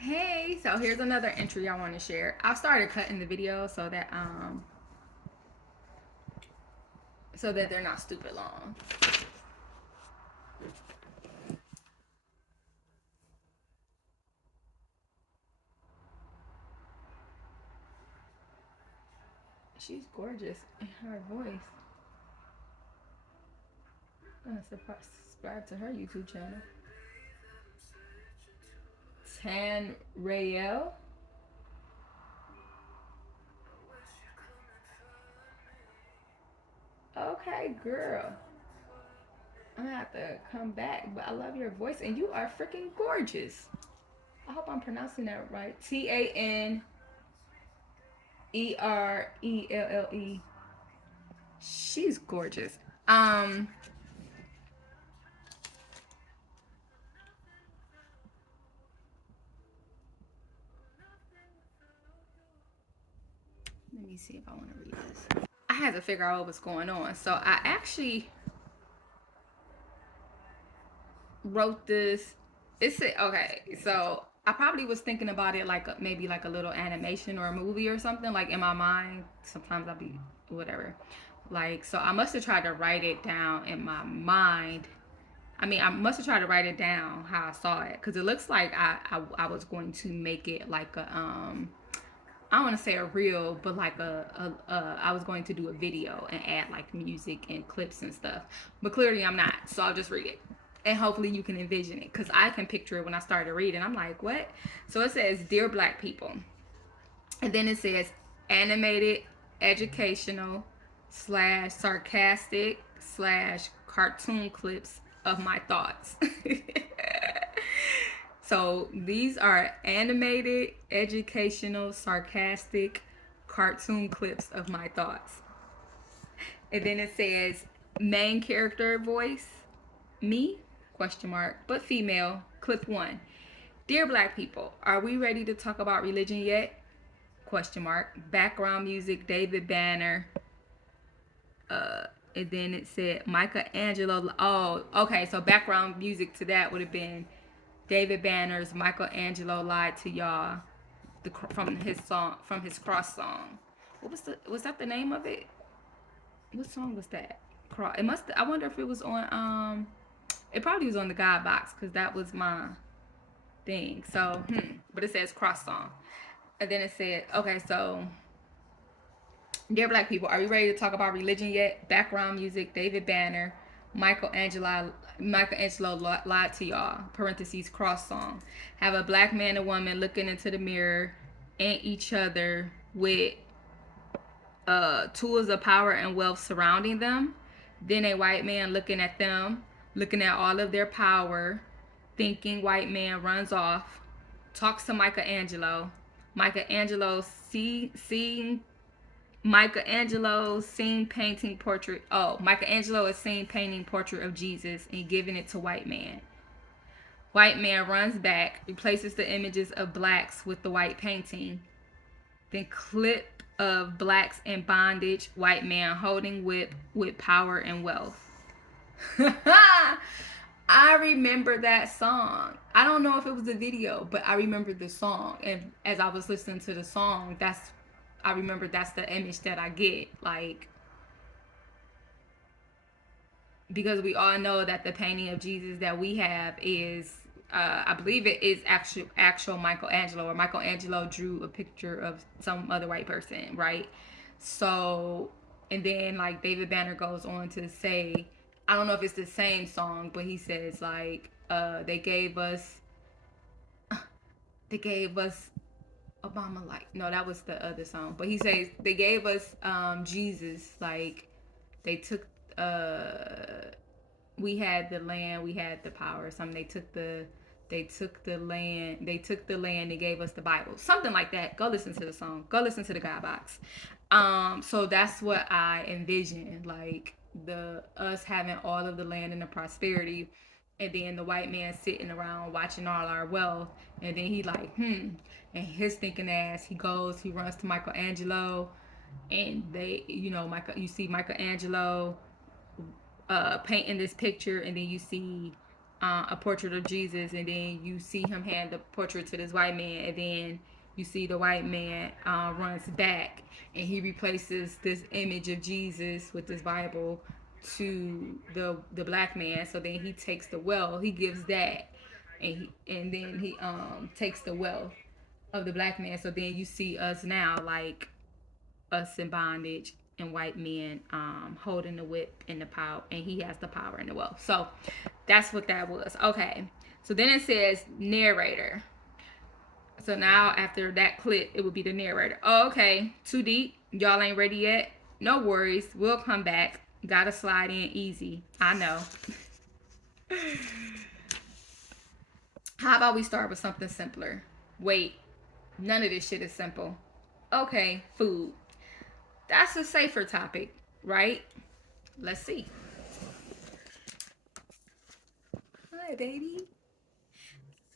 Hey, so here's another entry I want to share. I started cutting the video so that they're not stupid long. She's gorgeous in her voice. I'm gonna subscribe to her YouTube channel. Tan Rael. Okay, girl. I'm gonna have to come back, but I love your voice and you are freaking gorgeous. I hope I'm pronouncing that right. Tanerelle. She's gorgeous. Um, Let me see if I want to read this. I had to figure out what was going on. So I actually wrote this. It's okay. So I probably was thinking about it like maybe like a little animation or a movie or something. Like in my mind, sometimes I'll be whatever. Like so, I must have tried to write it down in my mind. I mean, I must have tried to write it down how I saw it because it looks like I was going to make it like a I don't want to say a reel, but like I was going to do a video and add like music and clips and stuff. But clearly I'm not, so I'll just read it. And hopefully you can envision it because I can picture it when I started reading. I'm like, what? So it says, Dear Black people. And then it says, animated, educational, slash sarcastic, slash cartoon clips of my thoughts. So these are animated, educational, sarcastic cartoon clips of my thoughts. And then it says main character voice, me, question mark, but female, clip 1. Dear Black people, are we ready to talk about religion yet? Question mark. Background music, David Banner. And then it said Michelangelo. Oh, okay. So background music to that would have been David Banner's Michelangelo Lied to Y'all, from his cross song. What was that the name of it? What song was that? Cross. It must. I wonder if it was on. It probably was on the God box because that was my thing. So, but it says cross song, and then it said, okay, so Dear Black people, are we ready to talk about religion yet? Background music, David Banner, Michelangelo lied to y'all. Parentheses cross song. Have a black man and woman looking into the mirror and each other with tools of power and wealth surrounding them. Then a white man looking at them, looking at all of their power, thinking white man runs off, talks to Michelangelo. Michelangelo seeing Michelangelo seen painting portrait. Oh, Michelangelo is seen painting portrait of Jesus and giving it to white man. White man runs back, replaces the images of blacks with the white painting. Then clip of blacks in bondage, white man holding whip with power and wealth. I remember that song. I don't know if it was a video, but I remember the song. And as I was listening to the song, I remember that's the image that I get. Like, because we all know that the painting of Jesus that we have is, I believe it is actual Michelangelo, or Michelangelo drew a picture of some other white person, right? So, and then like David Banner goes on to say, I don't know if it's the same song, but he says like, they gave us Obama like, no, that was the other song, but he says they gave us Jesus, like they took we had the land, we had the power or something. They took the land, they gave us the Bible, something like that. Go listen to the song, go listen to the God box. So that's what I envision, like the us having all of the land and the prosperity, and then the white man sitting around watching all our wealth, and then he like and his thinking ass, he runs to Michelangelo, and they, you see Michelangelo painting this picture, and then you see a portrait of Jesus, and then you see him hand the portrait to this white man, and then you see the white man runs back, and he replaces this image of Jesus with this Bible to the black man. So then he takes the wealth, he gives that, and then he takes the wealth of the black man. So then you see us now, like us in bondage, and white men holding the whip and the power, and he has the power and the wealth. So that's what that was. Okay, so then it says narrator. So now after that clip, it would be the narrator. Oh, okay, too deep, y'all ain't ready yet? No worries, we'll come back. Gotta slide in easy, I know. How about we start with something simpler? Wait, none of this shit is simple. Okay, food. That's a safer topic, right? Let's see. Hi, baby.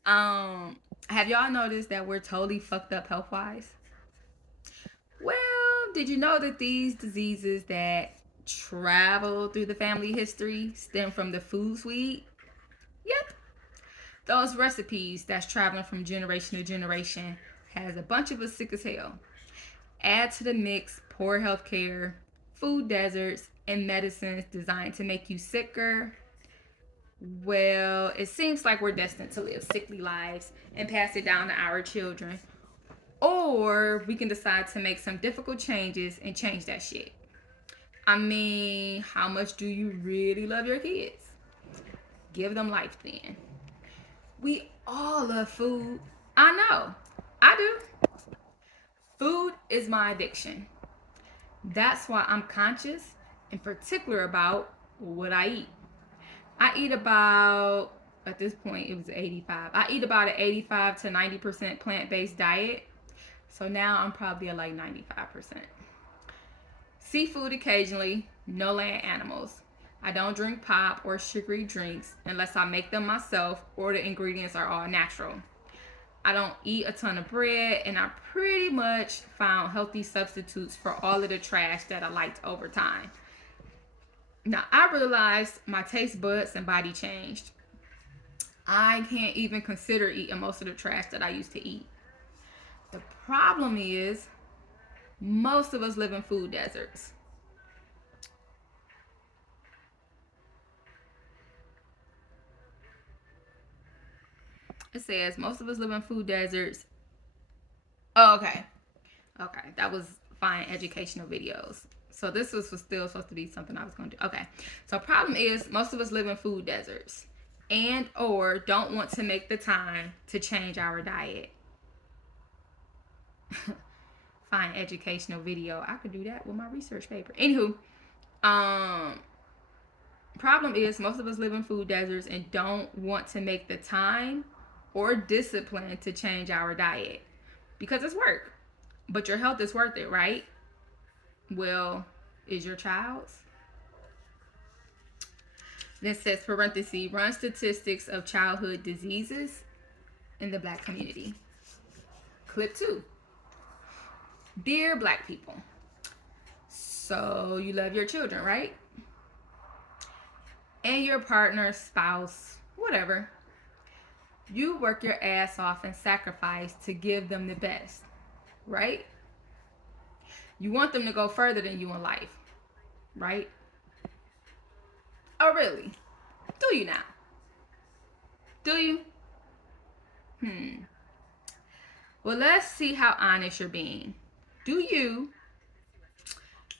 Have y'all noticed that we're totally fucked up health wise? Well, did you know that these diseases that travel through the family history stem from the foods we eat? Yep. Those recipes that's traveling from generation to generation has a bunch of us sick as hell. Add to the mix poor health care, food deserts, and medicines designed to make you sicker. Well, it seems like we're destined to live sickly lives and pass it down to our children. Or we can decide to make some difficult changes and change that shit. I mean, how much do you really love your kids? Give them life then. We all love food. I know. I do. Food is my addiction. That's why I'm conscious and particular about what I eat. I eat about, at this point, it was 85. I eat about an 85 to 90% plant-based diet. So now I'm probably at like 95%. Seafood occasionally, no land animals. I don't drink pop or sugary drinks unless I make them myself or the ingredients are all natural. I don't eat a ton of bread, and I pretty much found healthy substitutes for all of the trash that I liked over time. Now, I realized my taste buds and body changed. I can't even consider eating most of the trash that I used to eat. The problem is, most of us live in food deserts. It says most of us live in food deserts. Oh, okay. Okay, that was fine educational videos. So this was still supposed to be something I was going to do. Okay, so problem is most of us live in food deserts and or don't want to make the time to change our diet. Fine educational video. I could do that with my research paper. Anywho, problem is most of us live in food deserts and don't want to make the time or discipline to change our diet because it's work. But your health is worth it, right? Well, is your child's? Then says parenthesis, run statistics of childhood diseases in the black community. Clip 2. Dear black people, so you love your children, right? And your partner, spouse, whatever. You work your ass off and sacrifice to give them the best, right? You want them to go further than you in life, right? Oh, really? Do you now? Do you? Well, let's see how honest you're being. Do you,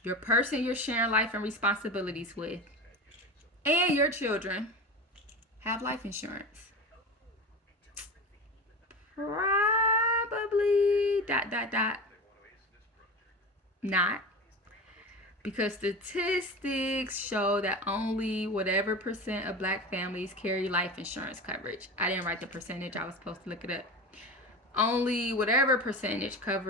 your person you're sharing life and responsibilities with, and your children have life insurance? Probably ... not. Because statistics show that only whatever percent of black families carry life insurance coverage. I didn't write the percentage. I was supposed to look it up. Only whatever percentage have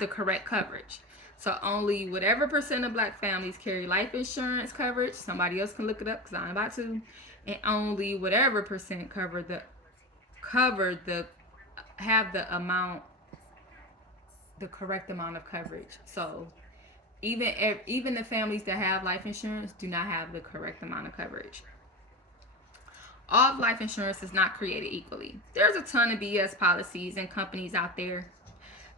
the correct coverage. So only whatever percent of black families carry life insurance coverage. Somebody else can look it up because I'm about to. And only whatever percent have the correct amount of coverage. So even the families that have life insurance do not have the correct amount of coverage. All of life insurance is not created equally. There's a ton of BS policies and companies out there.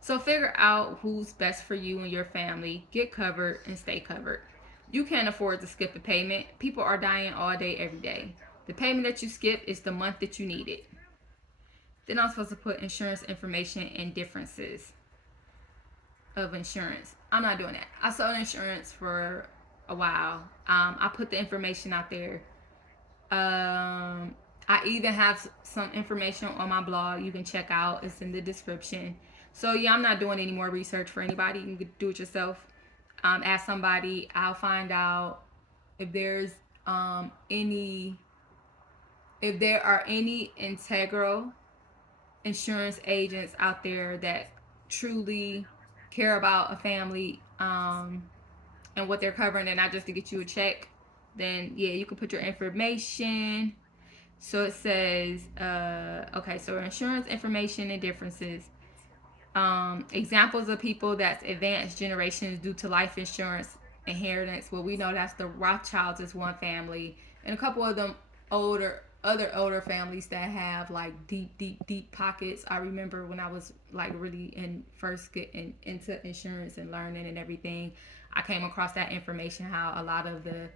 So figure out who's best for you and your family. Get covered and stay covered. You can't afford to skip a payment. People are dying all day, every day. The payment that you skip is the month that you need it. Then I'm supposed to put insurance information and differences of insurance. I'm not doing that. I sold insurance for a while. I put the information out there. I even have some information on my blog you can check out. It's in the description. So yeah, I'm not doing any more research for anybody. You can do it yourself. Ask somebody. I'll find out if there's any if there are any integral insurance agents out there that truly care about a family and what they're covering and not just to get you a check. Then yeah, you can put your information. So it says okay, so insurance information and differences. Examples of people that's advanced generations due to life insurance inheritance. Well, we know that's the Rothschilds is one family, and a couple of them older families that have like deep pockets. I remember when I was like really in first getting into insurance and learning and everything, I came across that information how a lot of the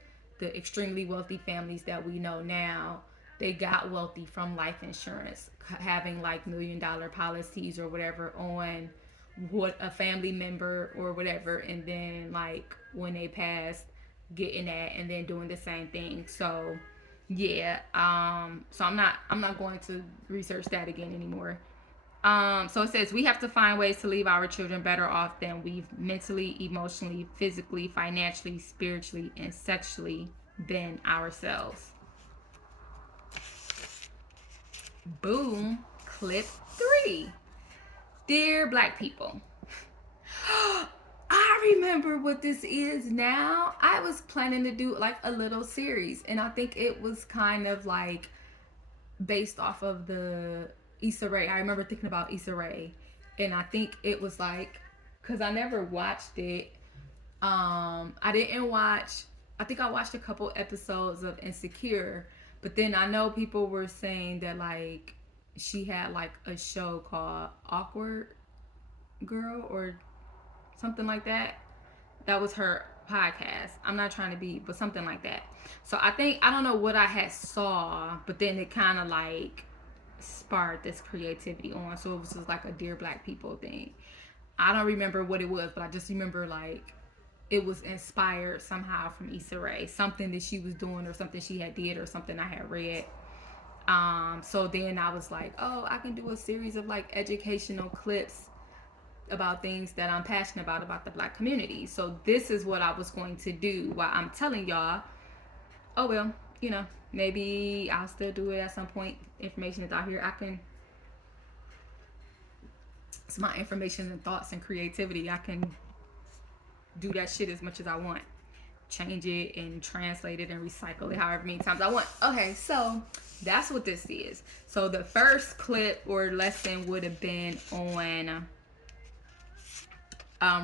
extremely wealthy families that we know now, they got wealthy from life insurance, having like $1 million policies or whatever on what a family member or whatever, and then like when they passed, getting that and then doing the same thing. So yeah, so I'm not going to research that again anymore. So it says we have to find ways to leave our children better off than we've mentally, emotionally, physically, financially, spiritually, and sexually been ourselves. Boom. Clip 3. Dear Black people. I remember what this is now. I was planning to do like a little series, and I think it was kind of like based off of the Issa Rae. I remember thinking about Issa Rae, and I think it was like, because I never watched it. I didn't watch. I think I watched a couple episodes of Insecure, but then I know people were saying that like she had like a show called Awkward Girl or something like that. That was her podcast. I'm not trying to be, but something like that. So I think I don't know what I had saw, but then it kind of like sparked this creativity on. So it was just like a Dear Black People thing. I don't remember what it was, but I just remember like it was inspired somehow from Issa Rae, something that she was doing or something she had did or something I had read. So then I was like, oh, I can do a series of like educational clips about things that I'm passionate about the Black community. So this is what I was going to do while I'm telling y'all, oh well, maybe I'll still do it at some point. Information is out here. It's my information and thoughts and creativity. I can do that shit as much as I want. Change it and translate it and recycle it however many times I want. Okay, so that's what this is. So the first clip or lesson would have been on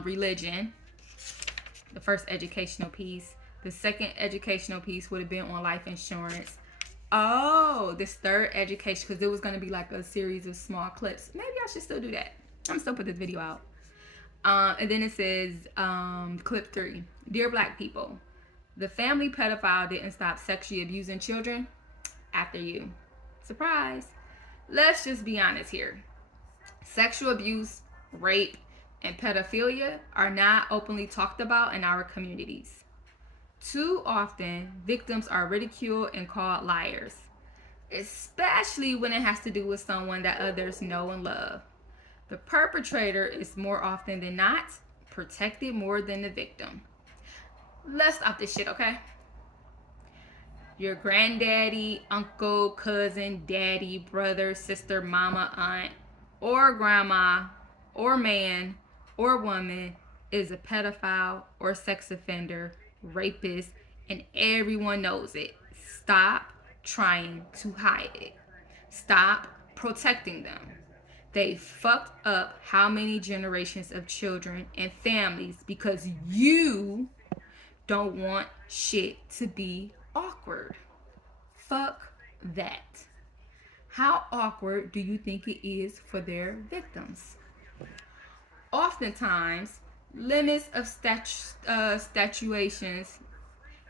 religion, the first educational piece. The second educational piece would have been on life insurance. Oh, this third education, because it was going to be like a series of small clips. Maybe I should still do that. I'm still put this video out. And then it says clip 3. Dear Black people, the family pedophile didn't stop sexually abusing children after you. Surprise. Let's just be honest here. Sexual abuse, rape, and pedophilia are not openly talked about in our communities. Too often, victims are ridiculed and called liars, especially when it has to do with someone that others know and love. The perpetrator is more often than not protected more than the victim. Let's stop this shit, okay? Your granddaddy, uncle, cousin, daddy, brother, sister, mama, aunt, or grandma, or man, or woman is a pedophile or sex offender, rapist, and everyone knows it. Stop trying to hide it. Stop protecting them. They fucked up how many generations of children and families because you don't want shit to be awkward. Fuck that. How awkward do you think it is for their victims? Oftentimes, limits of statuations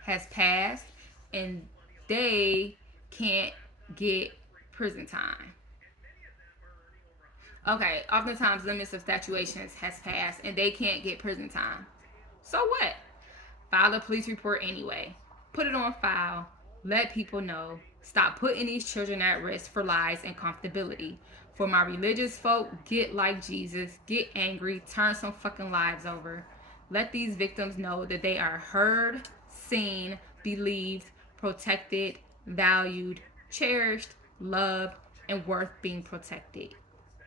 has passed and they can't get prison time. Okay, oftentimes limits of statuations has passed and they can't get prison time. So what? File a police report anyway. Put it on file. Let people know. Stop putting these children at risk for lies and comfortability. For my religious folk, get like Jesus, get angry, turn some fucking lives over. Let these victims know that they are heard, seen, believed, protected, valued, cherished, loved, and worth being protected.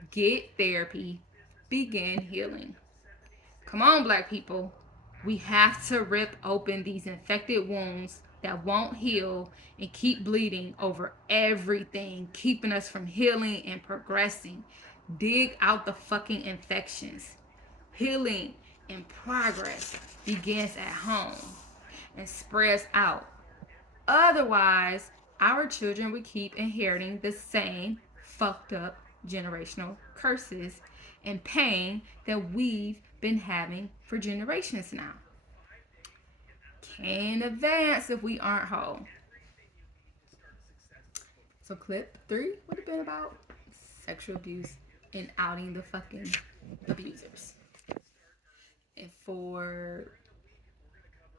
Get therapy. Begin healing. Come on, black people. We have to rip open these infected wounds that won't heal and keep bleeding over everything, keeping us from healing and progressing. Dig out the fucking infections. Healing and progress begins at home and spreads out. Otherwise, our children would keep inheriting the same fucked up generational curses and pain that we've been having for generations now. Can't advance if we aren't whole. So clip 3 would have been about sexual abuse and outing the fucking abusers. And for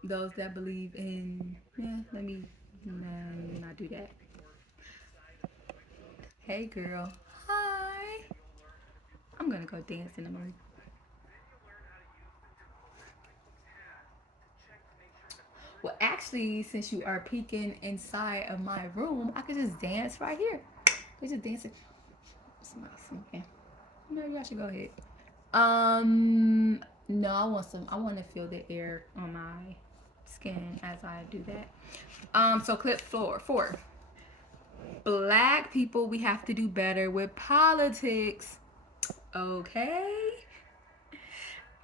those that believe in, let me not do that. Hey girl. Hi. I'm gonna go dance in a minute. Well, actually, since you are peeking inside of my room, I could just dance right here. We just dancing. Okay. Maybe I should go ahead. No, I want to feel the air on my skin as I do that. So clip 4. Black people, we have to do better with politics. Okay.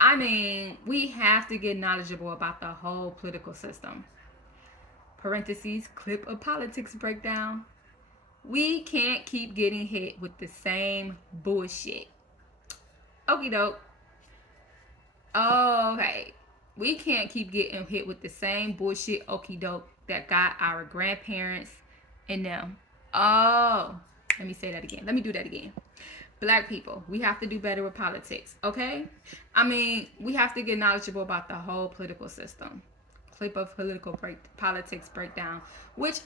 I mean, we have to get knowledgeable about the whole political system. Parentheses, clip of politics breakdown. We can't keep getting hit with the same bullshit. Okie doke. Okay. We can't keep getting hit with the same bullshit okie doke that got our grandparents and them. Oh, let me say that again. Let me do that again. Black people, we have to do better with politics, okay? I mean, we have to get knowledgeable about the whole political system. Clip of politics breakdown, which,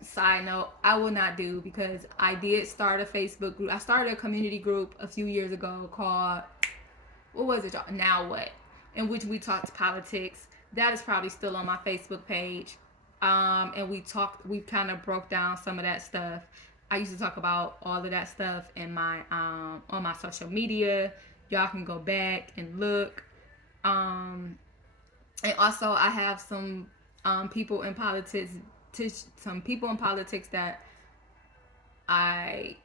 side note, I will not do because I did start a Facebook group. I started a community group a few years ago called, what was it, y'all? Now What? In which we talked politics. That is probably still on my Facebook page. And we kind of broke down some of that stuff. I used to talk about all of that stuff in my on my social media. Y'all can go back and look. And also I have some people in politics that I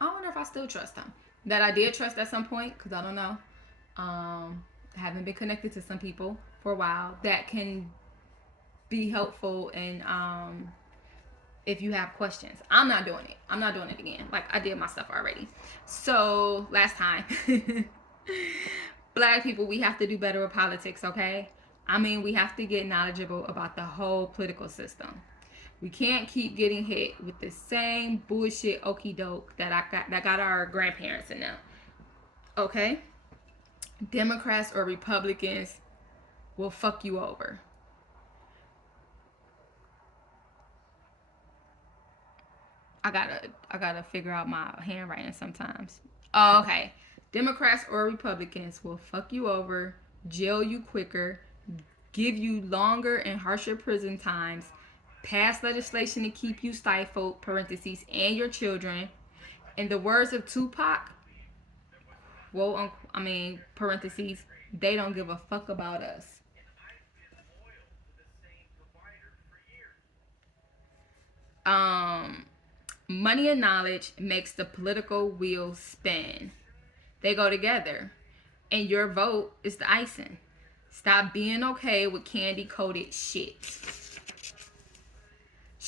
wonder if I still trust them. That I did trust at some point, because I don't know. I haven't been connected to some people for a while that can be helpful and if you have questions. I'm not doing it. I'm not doing it again. Like, I did my stuff already. So, last time. Black people, we have to do better with politics, okay? I mean, we have to get knowledgeable about the whole political system. We can't keep getting hit with the same bullshit okie doke that got our grandparents in them. Okay? Democrats or Republicans will fuck you over. I gotta figure out my handwriting sometimes. Oh, okay. Democrats or Republicans will fuck you over, jail you quicker, give you longer and harsher prison times, pass legislation to keep you stifled, parentheses, and your children. In the words of Tupac, parentheses, they don't give a fuck about us. Money and knowledge makes the political wheel spin. They go together. And your vote is the icing. Stop being okay with candy-coated shit.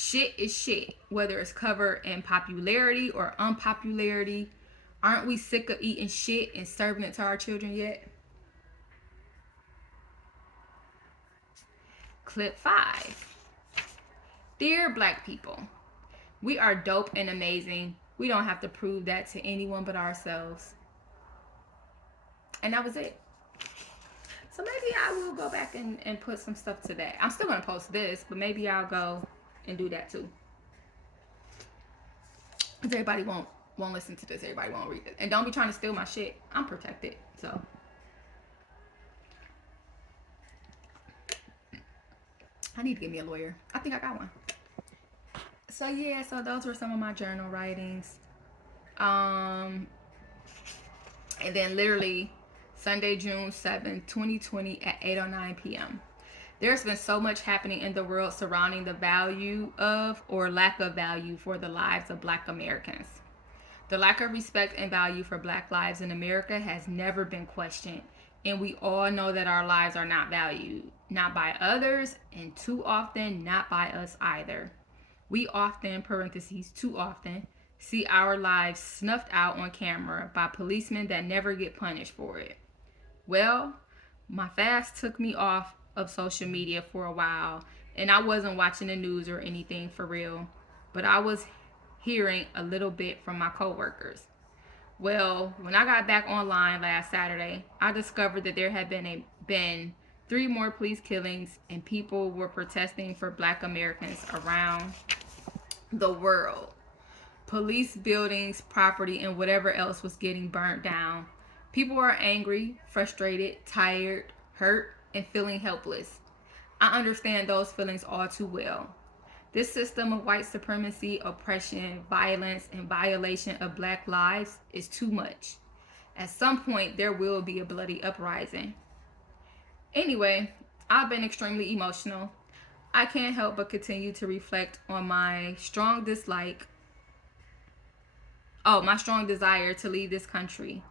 Shit is shit, whether it's covered in popularity or unpopularity. Aren't we sick of eating shit and serving it to our children yet? Clip 5. Dear black people, we are dope and amazing. We don't have to prove that to anyone but ourselves. And that was it. So maybe I will go back and put some stuff to that. I'm still going to post this, but maybe I'll go and do that too. Because everybody won't listen to this. Everybody won't read it. And don't be trying to steal my shit. I'm protected. So I need to get me a lawyer. I think I got one. So yeah, so those were some of my journal writings. And then literally Sunday, June 7th, 2020 at 8:09 p.m. There's been so much happening in the world surrounding the value of or lack of value for the lives of Black Americans. The lack of respect and value for Black lives in America has never been questioned, and we all know that our lives are not valued, not by others, and too often not by us either. We often, parentheses, too often, see our lives snuffed out on camera by policemen that never get punished for it. Well, my fast took me off of social media for a while, and I wasn't watching the news or anything for real, but I was hearing a little bit from my coworkers. Well, when I got back online last Saturday, I discovered that there had been 3 more police killings, and people were protesting for Black Americans around the world. Police buildings, property, and whatever else was getting burnt down. People are angry, frustrated, tired, hurt, and feeling helpless. I understand those feelings all too well. This system of white supremacy, oppression, violence, and violation of Black lives is too much. At some point, there will be a bloody uprising. Anyway, I've been extremely emotional. I can't help but continue to reflect on my strong desire to leave this country.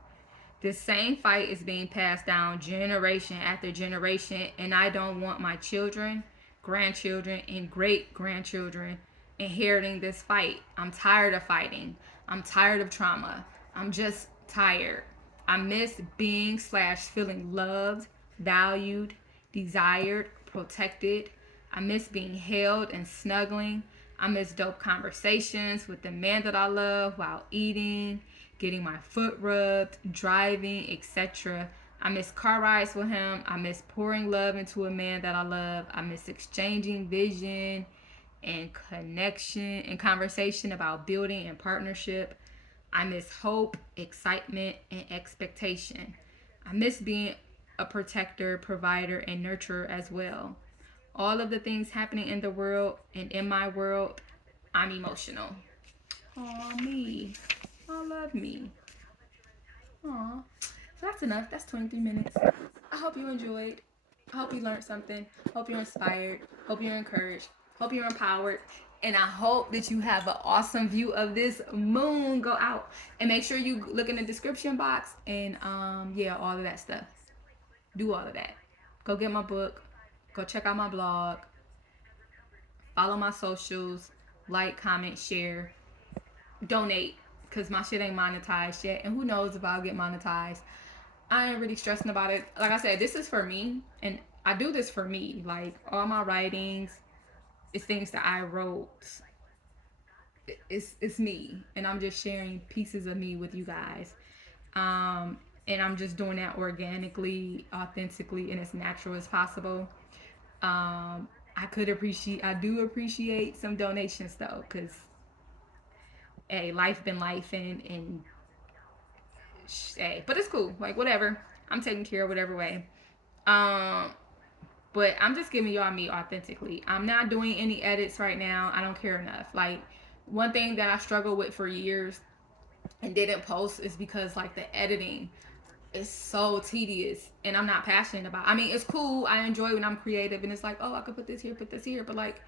This same fight is being passed down generation after generation, and I don't want my children, grandchildren, and great grandchildren inheriting this fight. I'm tired of fighting. I'm tired of trauma. I'm just tired. I miss being/feeling loved, valued, desired, protected. I miss being held and snuggling. I miss dope conversations with the man that I love while eating, getting my foot rubbed, driving, etc. I miss car rides with him. I miss pouring love into a man that I love. I miss exchanging vision and connection and conversation about building and partnership. I miss hope, excitement, and expectation. I miss being a protector, provider, and nurturer as well. All of the things happening in the world and in my world, I'm emotional. Aw, me. I love me. Aw. So that's enough. That's 23 minutes. I hope you enjoyed. I hope you learned something. Hope you're inspired. Hope you're encouraged. Hope you're empowered. And I hope that you have an awesome view of this moon. Go out and make sure you look in the description box and yeah, all of that stuff. Do all of that. Go get my book. Go check out my blog. Follow my socials. Like, comment, share. Donate. Because my shit ain't monetized yet. And who knows if I'll get monetized. I ain't really stressing about it. Like I said, this is for me. And I do this for me. Like, all my writings, it's things that I wrote. It's me. And I'm just sharing pieces of me with you guys. And I'm just doing that organically, authentically, and as natural as possible. I do appreciate some donations though, because hey, life been life and hey, but it's cool. Like whatever, I'm taking care of whatever way. But I'm just giving y'all me authentically. I'm not doing any edits right now. I don't care enough. Like one thing that I struggled with for years and didn't post is because like the editing is so tedious and I'm not passionate about. I mean, it's cool. I enjoy when I'm creative and it's like, oh, I could put this here, but like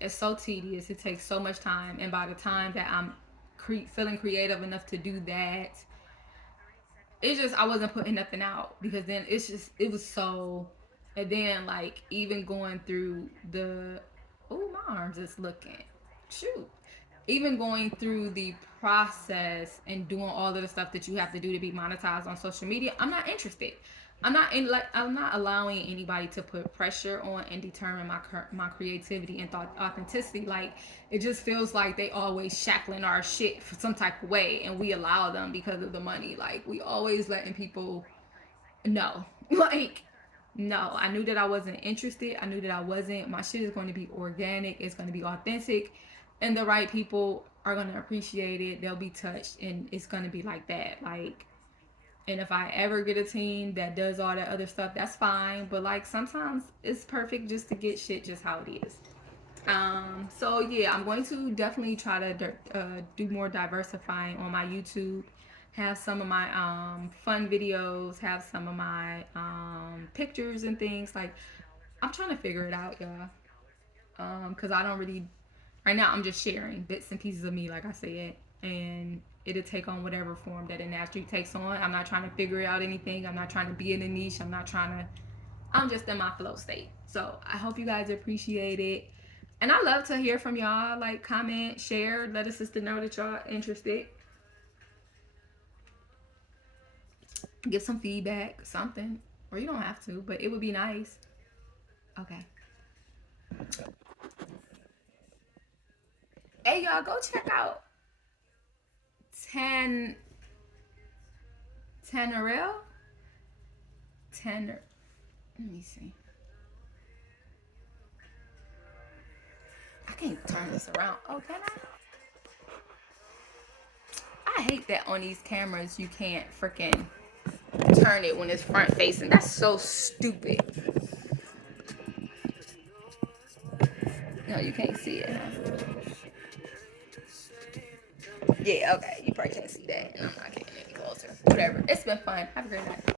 it's so tedious. It takes so much time, and by the time that I'm feeling creative enough to do that, it's just I wasn't putting nothing out because then it was so. And then like even going through the my arms is looking. shoot, even going through the process and doing all of the stuff that you have to do to be monetized on social media, I'm not interested. I'm not allowing anybody to put pressure on and determine my creativity and thought authenticity. Like, it just feels like they always shackling our shit for some type of way, and we allow them because of the money. Like, we always letting people know. Like, no, I knew that I wasn't interested. I knew that I wasn't. My shit is going to be organic. It's going to be authentic, and the right people are going to appreciate it. They'll be touched, and it's going to be like that. Like, and if I ever get a team that does all that other stuff, that's fine. But like, sometimes it's perfect just to get shit just how it is. So yeah, I'm going to definitely try to do more diversifying on my YouTube. Have some of my fun videos. Have some of my pictures and things. Like, I'm trying to figure it out, y'all. Cause I don't really. Right now, I'm just sharing bits and pieces of me, like I said, and it'll take on whatever form that it naturally takes on. I'm not trying to figure out anything. I'm not trying to be in a niche. I'm not trying to. I'm just in my flow state. So I hope you guys appreciate it. And I love to hear from y'all. Like, comment, share, let a sister know that y'all interested. Give some feedback, something. Or you don't have to, but it would be nice. Okay. Hey, y'all, go check out Tan Tannerell. Tanner. Let me see. I can't turn this around. Oh, can I hate that on these cameras you can't freaking turn it when it's front facing. That's so stupid. No, you can't see it, huh? Yeah, okay. You probably can't see that. And I'm not getting any closer. Whatever. It's been fun. Have a great night.